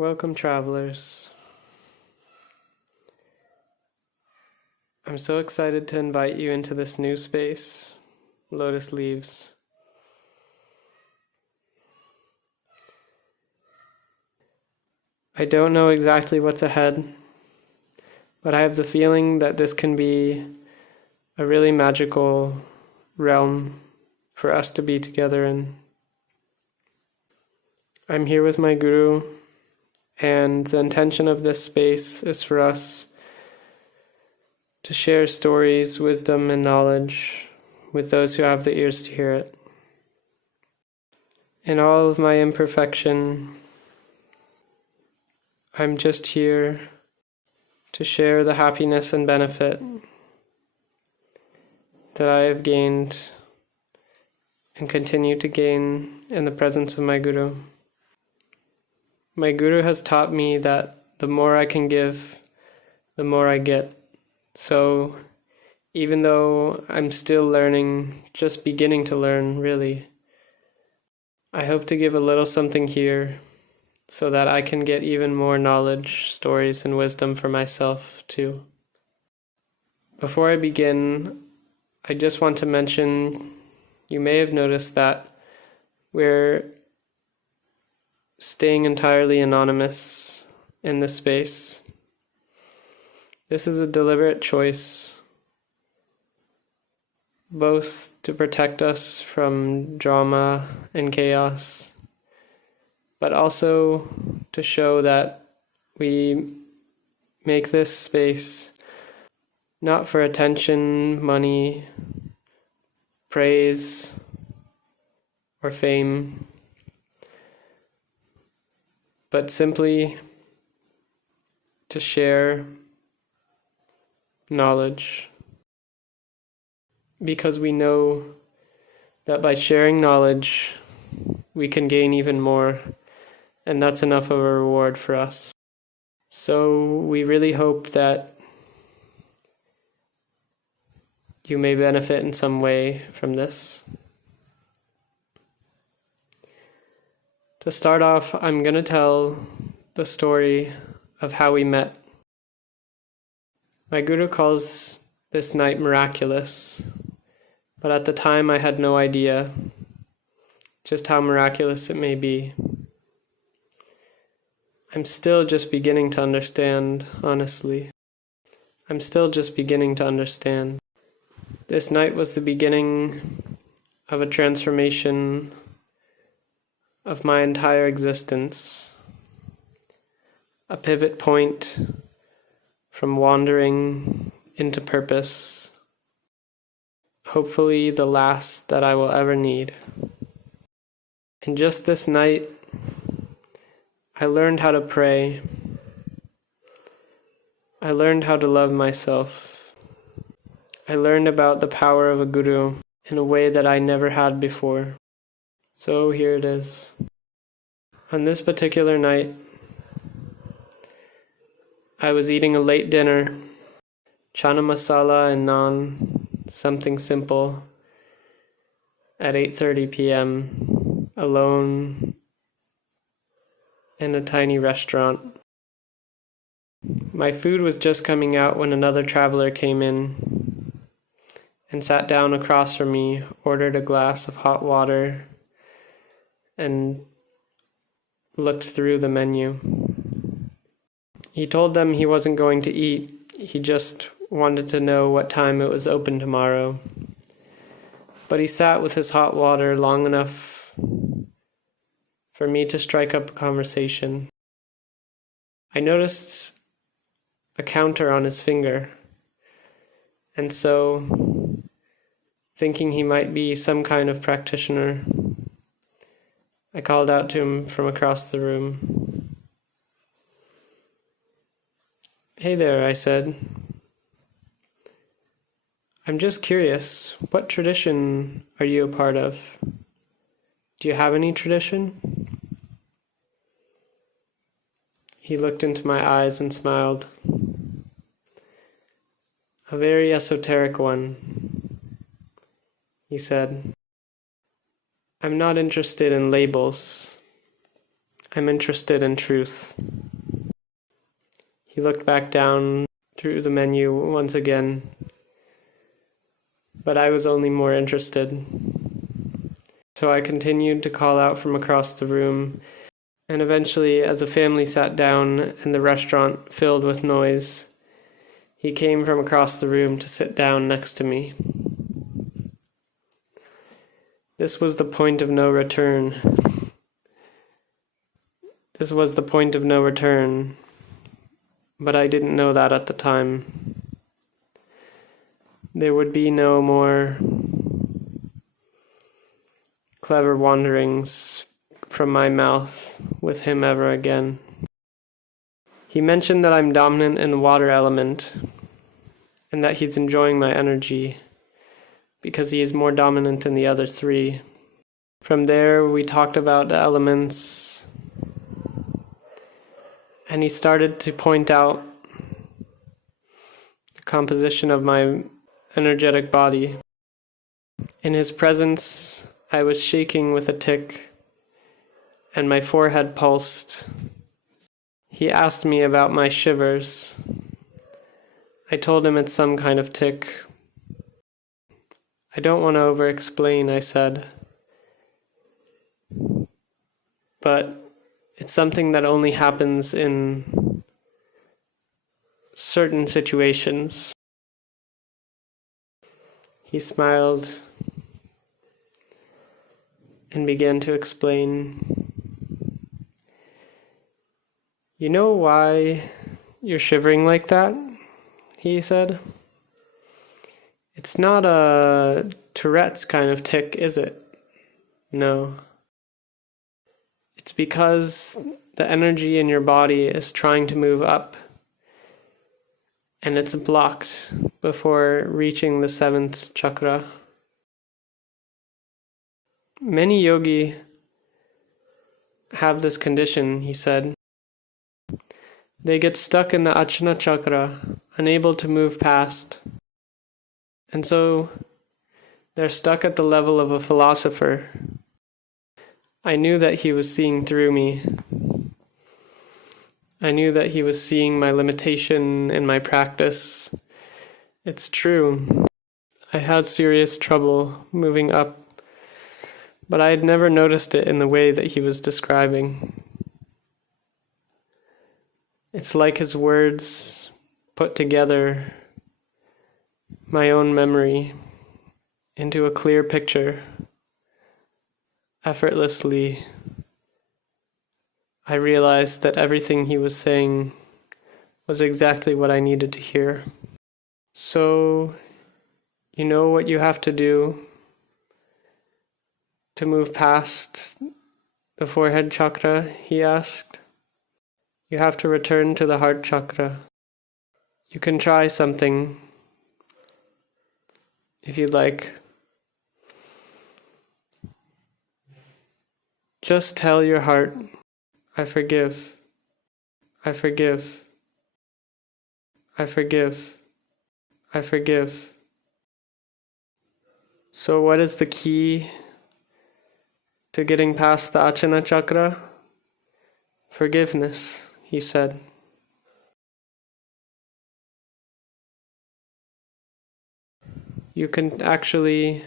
Welcome, travelers. I'm so excited to invite you into this new space, Lotus Leaves. I don't know exactly what's ahead, but I have the feeling that this can be a really magical realm for us to be together in. I'm here with my guru, and the intention of this space is for us to share stories, wisdom, and knowledge with those who have the ears to hear it. In all of my imperfection, I'm just here to share the happiness and benefit that I have gained and continue to gain in the presence of my guru. My guru has taught me that the more I can give, the more I get. So even though I'm still learning, just beginning to learn really, I hope to give a little something here so that I can get even more knowledge, stories, and wisdom for myself too. Before I begin, I just want to mention, you may have noticed that we're staying entirely anonymous in this space. This is a deliberate choice, both to protect us from drama and chaos, but also to show that we make this space not for attention, money, praise, or fame, but simply to share knowledge, because we know that by sharing knowledge we can gain even more, and that's enough of a reward for us. So we really hope that you may benefit in some way from this. To start off, I'm going to tell the story of how we met. My guru calls this night miraculous, but at the time I had no idea just how miraculous it may be. I'm still just beginning to understand, honestly. I'm still just beginning to understand. This night was the beginning of a transformation of my entire existence, a pivot point from wandering into purpose, hopefully the last that I will ever need. And just this night, I learned how to pray. I learned how to love myself. I learned about the power of a guru in a way that I never had before. So here it is. On this particular night, I was eating a late dinner, chana masala and naan, something simple, at 8:30 p.m., alone in a tiny restaurant. My food was just coming out when another traveler came in and sat down across from me, ordered a glass of hot water, and looked through the menu. He told them he wasn't going to eat, he just wanted to know what time it was open tomorrow. But he sat with his hot water long enough for me to strike up a conversation. I noticed a counter on his finger, and so, thinking he might be some kind of practitioner, I called out to him from across the room. "Hey there," I said. "I'm just curious, what tradition are you a part of? Do you have any tradition?" He looked into my eyes and smiled. "A very esoteric one," he said. "I'm not interested in labels. I'm interested in truth. He looked back down through the menu once again, but I was only more interested. So I continued to call out from across the room, and eventually, as a family sat down and the restaurant filled with noise, he came from across the room to sit down next to me. This was the point of no return. This was the point of no return, but I didn't know that at the time. There would be no more clever wanderings from my mouth with him ever again. He mentioned that I'm dominant in the water element, and that he's enjoying my energy, because he is more dominant in the other three. From there, we talked about the elements, and he started to point out the composition of my energetic body. In his presence, I was shaking with a tic, and my forehead pulsed. He asked me about my shivers. I told him it's some kind of tic. I don't want to over-explain, I said. But it's something that only happens in certain situations. He smiled and began to explain. You know why you're shivering like that? He said. It's not a Tourette's kind of tic, is it? No. It's because the energy in your body is trying to move up, and it's blocked before reaching the 7th chakra. Many yogi have this condition, he said. They get stuck in the Ajna Chakra, unable to move past. And so they're stuck at the level of a philosopher. I knew that he was seeing through me. I knew that he was seeing my limitation in my practice. It's true. I had serious trouble moving up, but I had never noticed it in the way that he was describing. It's like his words put together my own memory into a clear picture. Effortlessly, I realized that everything he was saying was exactly what I needed to hear. So, you know what you have to do to move past the forehead chakra, he asked. You have to return to the heart chakra. You can try something if you'd like. Just tell your heart, I forgive, I forgive, I forgive, I forgive. So what is the key to getting past the Ajna Chakra? Forgiveness, he said. You can actually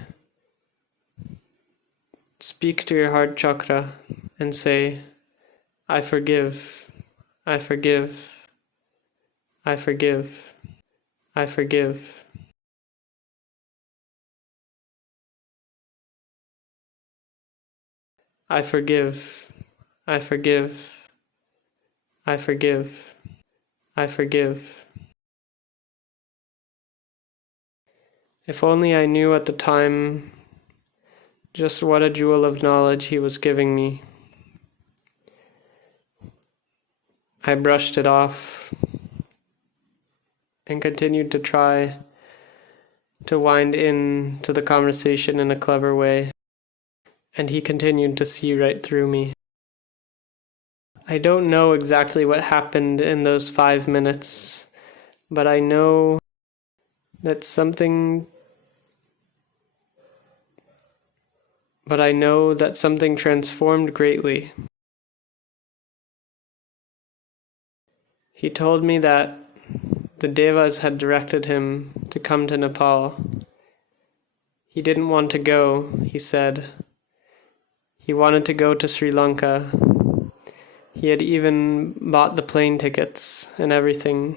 speak to your heart chakra and say, I forgive, I forgive, I forgive, I forgive. I forgive, I forgive, I forgive, I forgive. If only I knew at the time just what a jewel of knowledge he was giving me. I brushed it off and continued to try to wind in to the conversation in a clever way, and he continued to see right through me. I don't know exactly what happened in those 5 minutes, but I know that something transformed greatly. He told me that the Devas had directed him to come to Nepal. He didn't want to go, he said. He wanted to go to Sri Lanka. He had even bought the plane tickets and everything.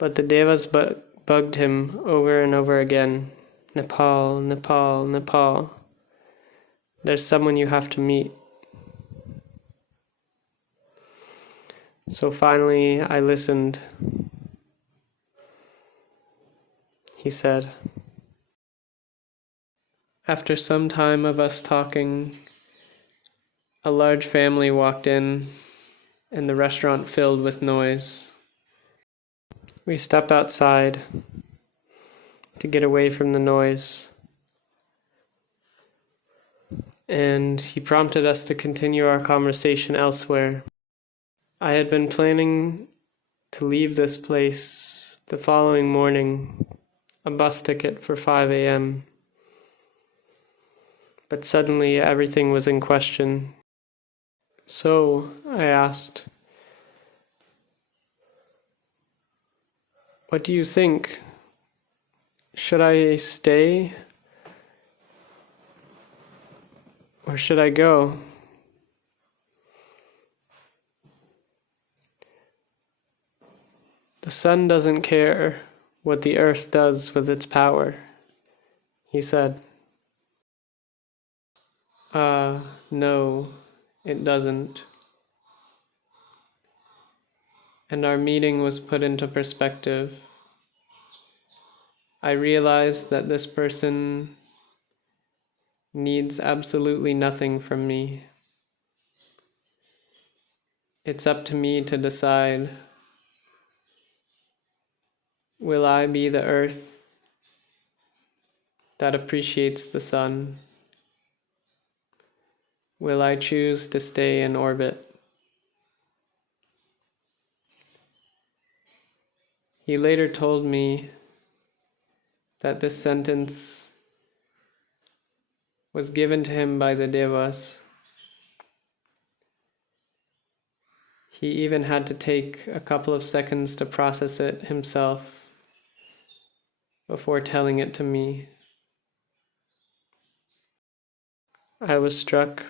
But the Devas bugged him over and over again. Nepal, Nepal, Nepal. There's someone you have to meet. So finally, I listened. He said. After some time of us talking, a large family walked in, and the restaurant filled with noise. We stepped outside to get away from the noise, and he prompted us to continue our conversation elsewhere. I had been planning to leave this place the following morning, a bus ticket for 5 a.m., but suddenly everything was in question. So, I asked, "What do you think? Should I stay? Or should I go?" "The sun doesn't care what the earth does with its power," he said. No, it doesn't." And our meeting was put into perspective. I realized that this person needs absolutely nothing from me. It's up to me to decide, will I be the earth that appreciates the sun? Will I choose to stay in orbit? He later told me that this sentence was given to him by the Devas. He even had to take a couple of seconds to process it himself before telling it to me. I was struck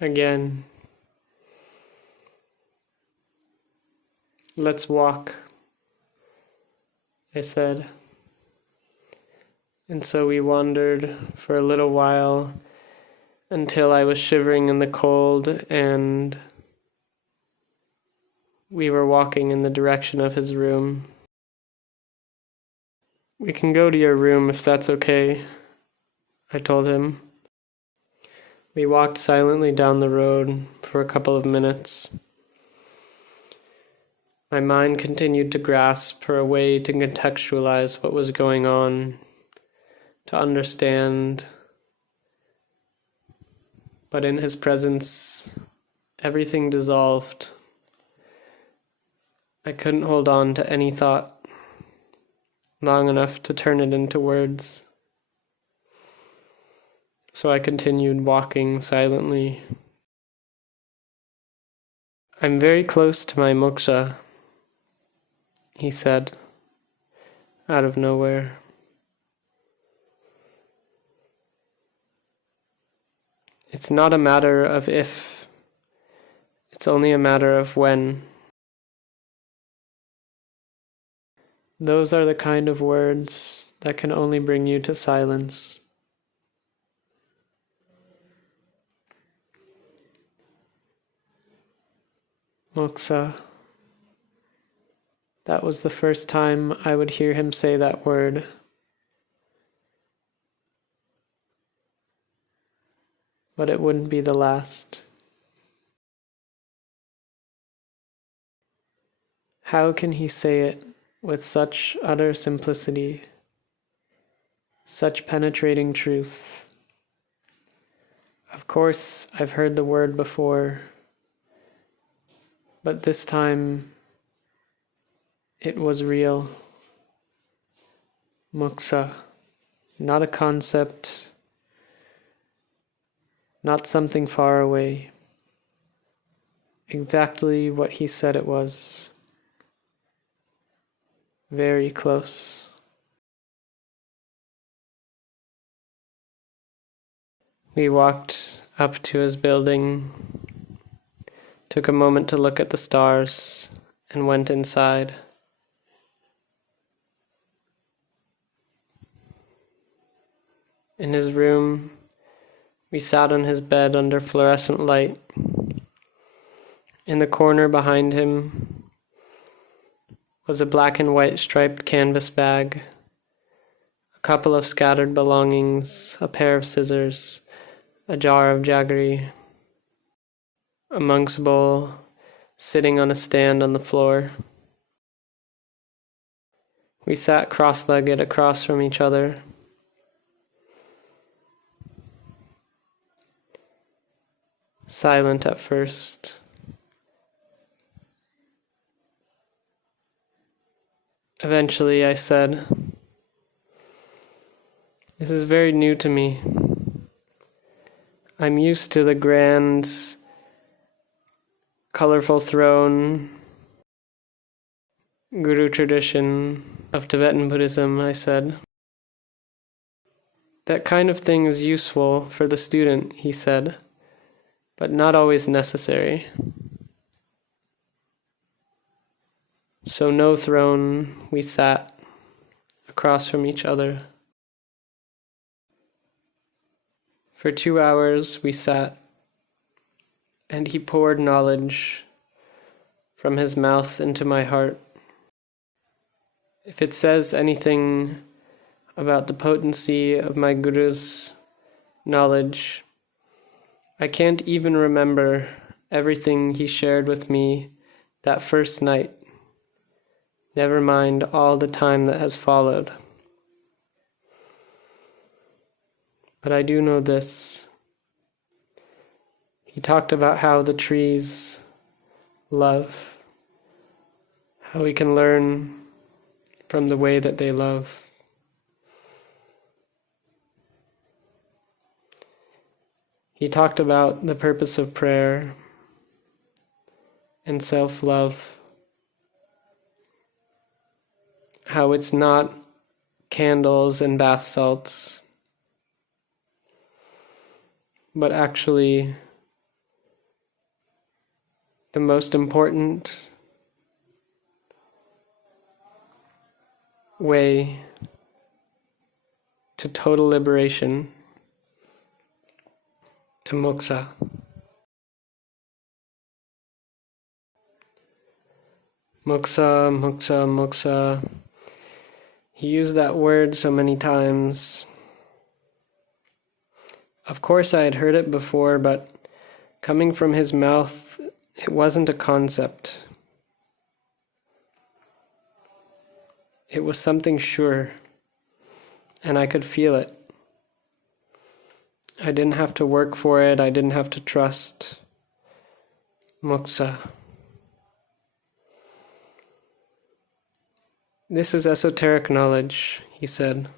again. "Let's walk," I said. And so we wandered for a little while until I was shivering in the cold and we were walking in the direction of his room. "We can go to your room if that's okay," I told him. We walked silently down the road for a couple of minutes. My mind continued to grasp for a way to contextualize what was going on, to understand. But in his presence, everything dissolved. I couldn't hold on to any thought long enough to turn it into words. So I continued walking silently. "I'm very close to my moksha," he said, out of nowhere. "It's not a matter of if, it's only a matter of when." Those are the kind of words that can only bring you to silence. Moksa. That was the first time I would hear him say that word. But it wouldn't be the last. How can he say it with such utter simplicity, such penetrating truth? Of course, I've heard the word before, but this time it was real. Moksa, not a concept, not something far away. Exactly what he said it was. Very close. We walked up to his building, took a moment to look at the stars, and went inside. In his room, we sat on his bed under fluorescent light. In the corner behind him was a black and white striped canvas bag, a couple of scattered belongings, a pair of scissors, a jar of jaggery, a monk's bowl sitting on a stand on the floor. We sat cross-legged across from each other. Silent at first. Eventually I said, "This is very new to me. I'm used to the grand, colorful throne, guru tradition of Tibetan Buddhism," I said. "That kind of thing is useful for the student," he said, "but not always necessary." So no throne, we sat across from each other. For 2 hours we sat, and he poured knowledge from his mouth into my heart. If it says anything about the potency of my guru's knowledge, I can't even remember everything he shared with me that first night. Never mind all the time that has followed. But I do know this. He talked about how the trees love, how we can learn from the way that they love. He talked about the purpose of prayer and self-love, how it's not candles and bath salts, but actually the most important way to total liberation, to moksha. Moksa, moksha, moksha. He used that word so many times. Of course I had heard it before, but coming from his mouth, it wasn't a concept. It was something sure, and I could feel it. I didn't have to work for it, I didn't have to trust. Moksa. This is esoteric knowledge, he said.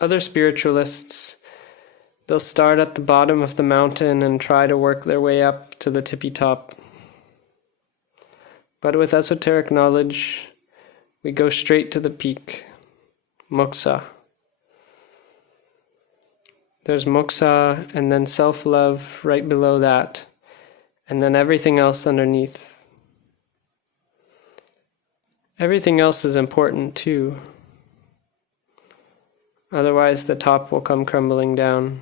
Other spiritualists, they'll start at the bottom of the mountain and try to work their way up to the tippy top. But with esoteric knowledge, we go straight to the peak, moksha. There's moksha and then self-love right below that, and then everything else underneath. Everything else is important too. Otherwise the top will come crumbling down.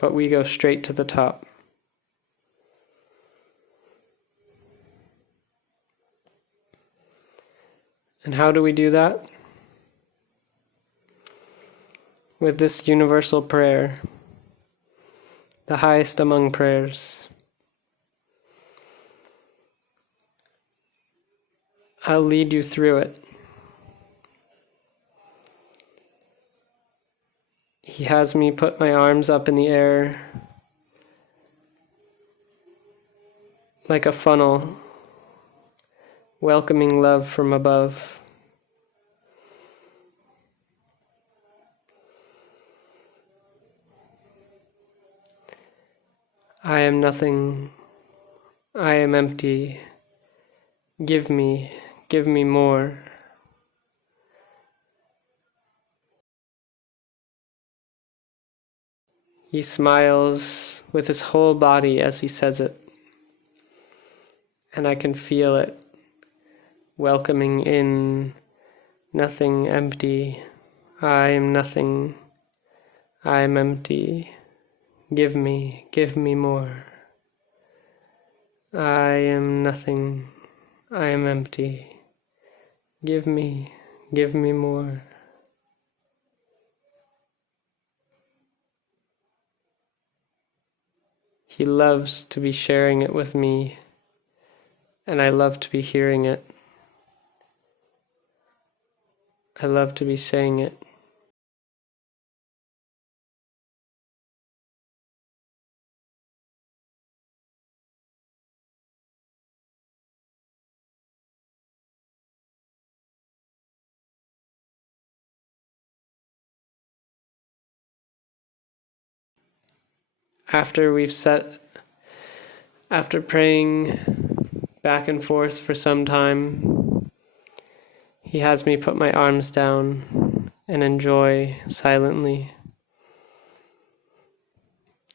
But we go straight to the top. And how do we do that? With this universal prayer, the highest among prayers. I'll lead you through it. He has me put my arms up in the air like a funnel welcoming love from above. I am nothing. I am empty. Give me more. He smiles with his whole body as he says it, and I can feel it welcoming in. Nothing, empty. I am nothing. I am empty. Give me more. I am nothing. I am empty. Give me more. He loves to be sharing it with me, and I love to be hearing it. I love to be saying it. After praying back and forth for some time, he has me put my arms down and enjoy silently.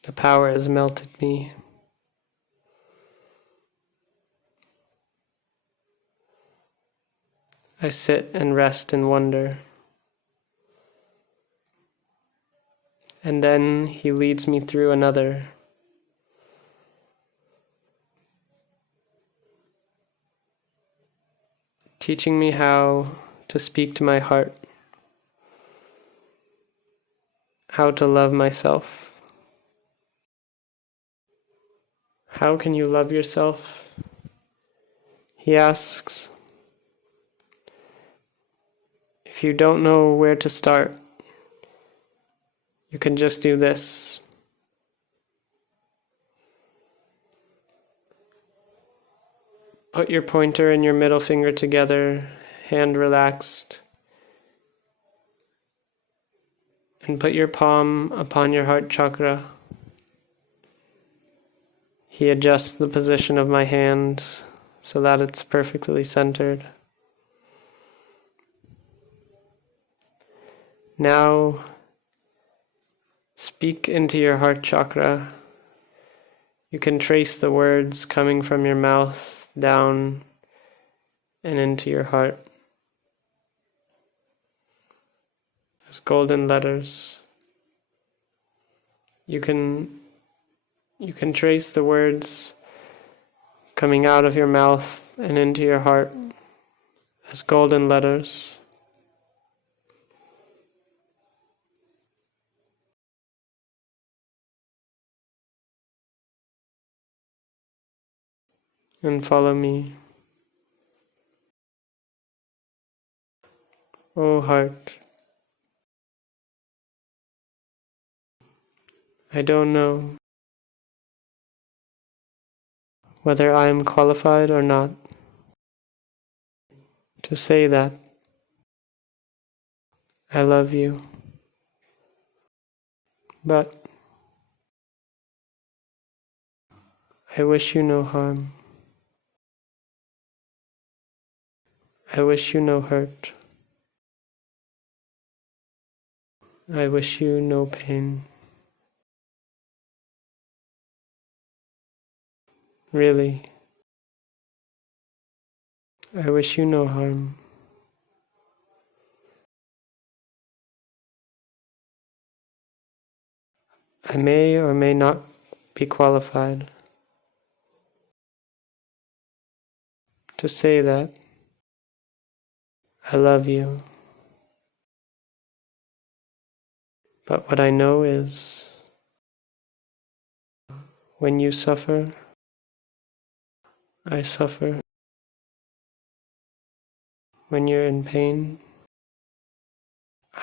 The power has melted me. I sit and rest in wonder. And then he leads me through another. Teaching me how to speak to my heart, how to love myself. How can you love yourself? He asks. If you don't know where to start, you can just do this. Put your pointer and your middle finger together, hand relaxed, and put your palm upon your heart chakra. He adjusts the position of my hand so that it's perfectly centered. Now, speak into your heart chakra. You can trace the words coming from your mouth down and into your heart as golden letters. You can trace the words coming out of your mouth and into your heart as golden letters. And follow me. Oh heart, I don't know whether I am qualified or not to say that I love you, but I wish you no harm. I wish you no hurt. I wish you no pain. Really, I wish you no harm. I may or may not be qualified to say that I love you, but what I know is when you suffer, I suffer. When you're in pain,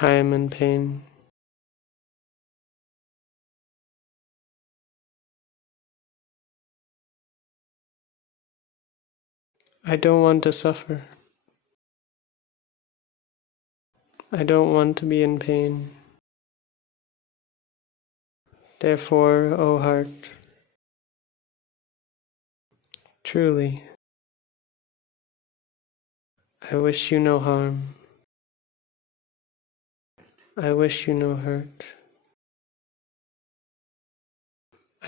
I am in pain. I don't want to suffer. I don't want to be in pain. Therefore, O heart, truly, I wish you no harm. I wish you no hurt.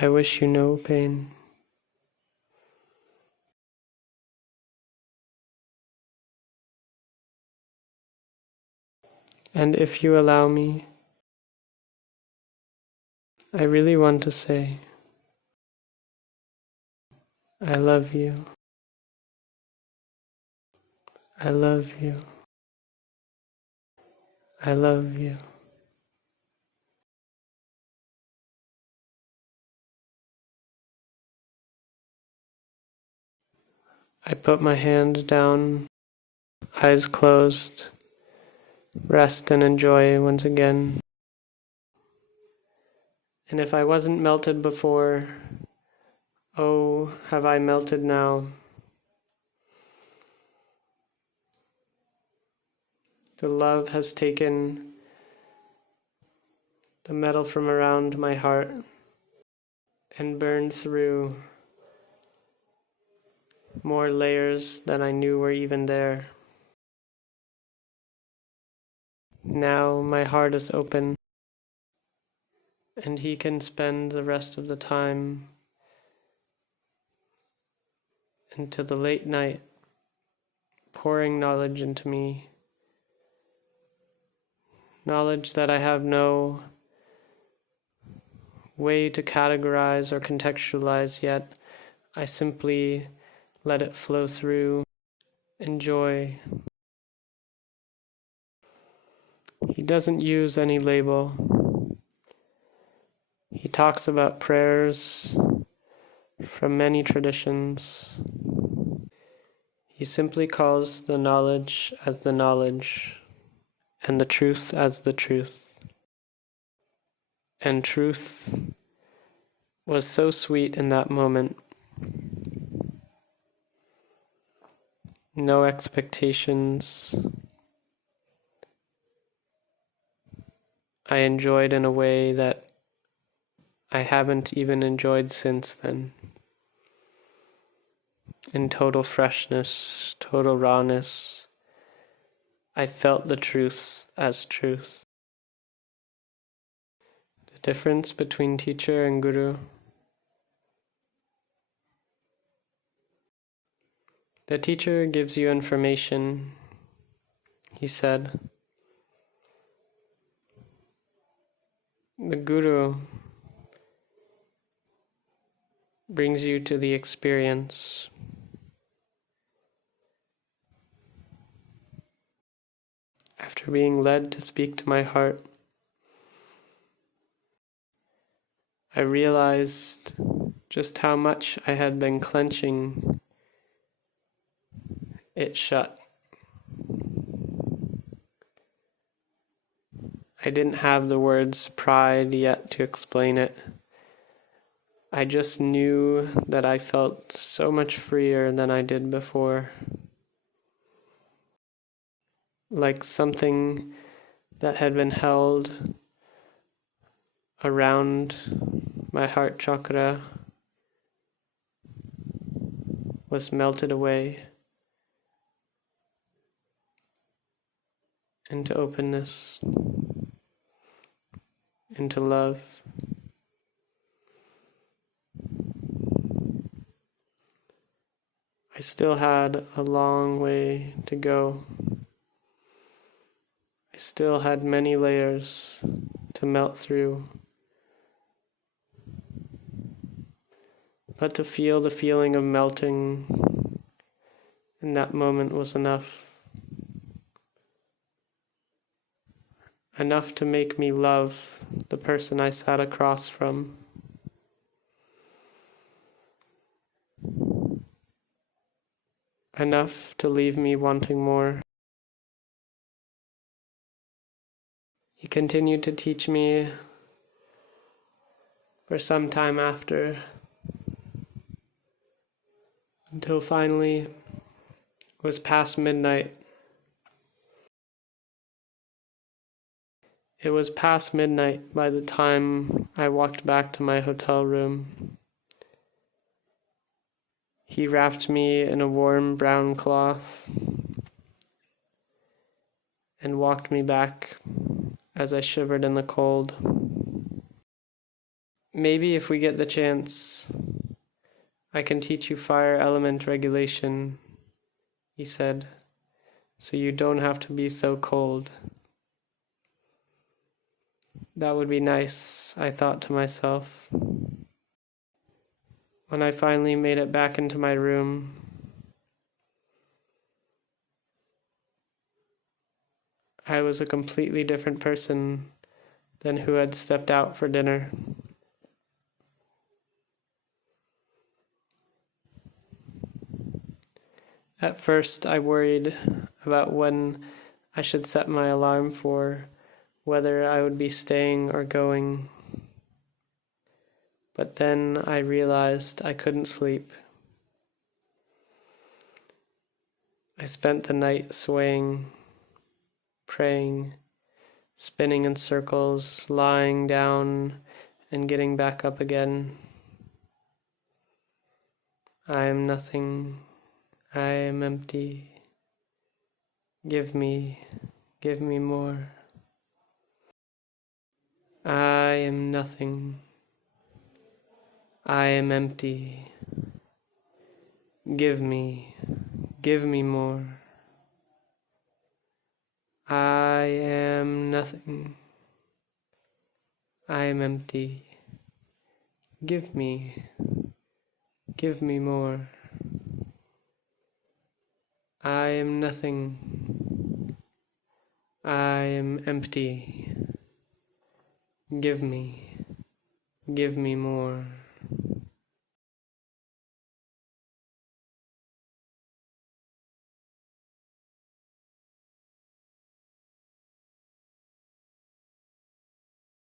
I wish you no pain. And if you allow me, I really want to say, I love you. I love you. I love you. I put my hand down, eyes closed, rest and enjoy once again. And if I wasn't melted before, oh, have I melted now? The love has taken the metal from around my heart and burned through more layers than I knew were even there. Now my heart is open, and he can spend the rest of the time into the late night pouring knowledge into me, knowledge that I have no way to categorize or contextualize yet. I simply let it flow through, enjoy. He doesn't use any label. He talks about prayers from many traditions. He simply calls the knowledge as the knowledge, and the truth as the truth. And truth was so sweet in that moment. No expectations. I enjoyed in a way that I haven't even enjoyed since then. In total freshness, total rawness, I felt the truth as truth. The difference between teacher and guru. The teacher gives you information, he said. The guru brings you to the experience. After being led to speak to my heart, I realized just how much I had been clenching it shut. I didn't have the words pride yet to explain it. I just knew that I felt so much freer than I did before. Like something that had been held around my heart chakra was melted away into openness, into love. I still had a long way to go. I still had many layers to melt through. But to feel the feeling of melting in that moment was enough. Enough to make me love the person I sat across from. Enough to leave me wanting more. He continued to teach me for some time after, until finally It was past midnight. It was past midnight by the time I walked back to my hotel room. He wrapped me in a warm brown cloth and walked me back as I shivered in the cold. Maybe if we get the chance, I can teach you fire element regulation, he said, so you don't have to be so cold. That would be nice, I thought to myself. When I finally made it back into my room, I was a completely different person than who had stepped out for dinner. At first, I worried about when I should set my alarm for whether I would be staying or going. But then I realized I couldn't sleep. I spent the night swaying, praying, spinning in circles, lying down, and getting back up again. I am nothing. I am empty. Give me more. I am nothing. I am empty. Give me more. I am nothing. I am empty. Give me more. I am nothing. I am empty. Give me more.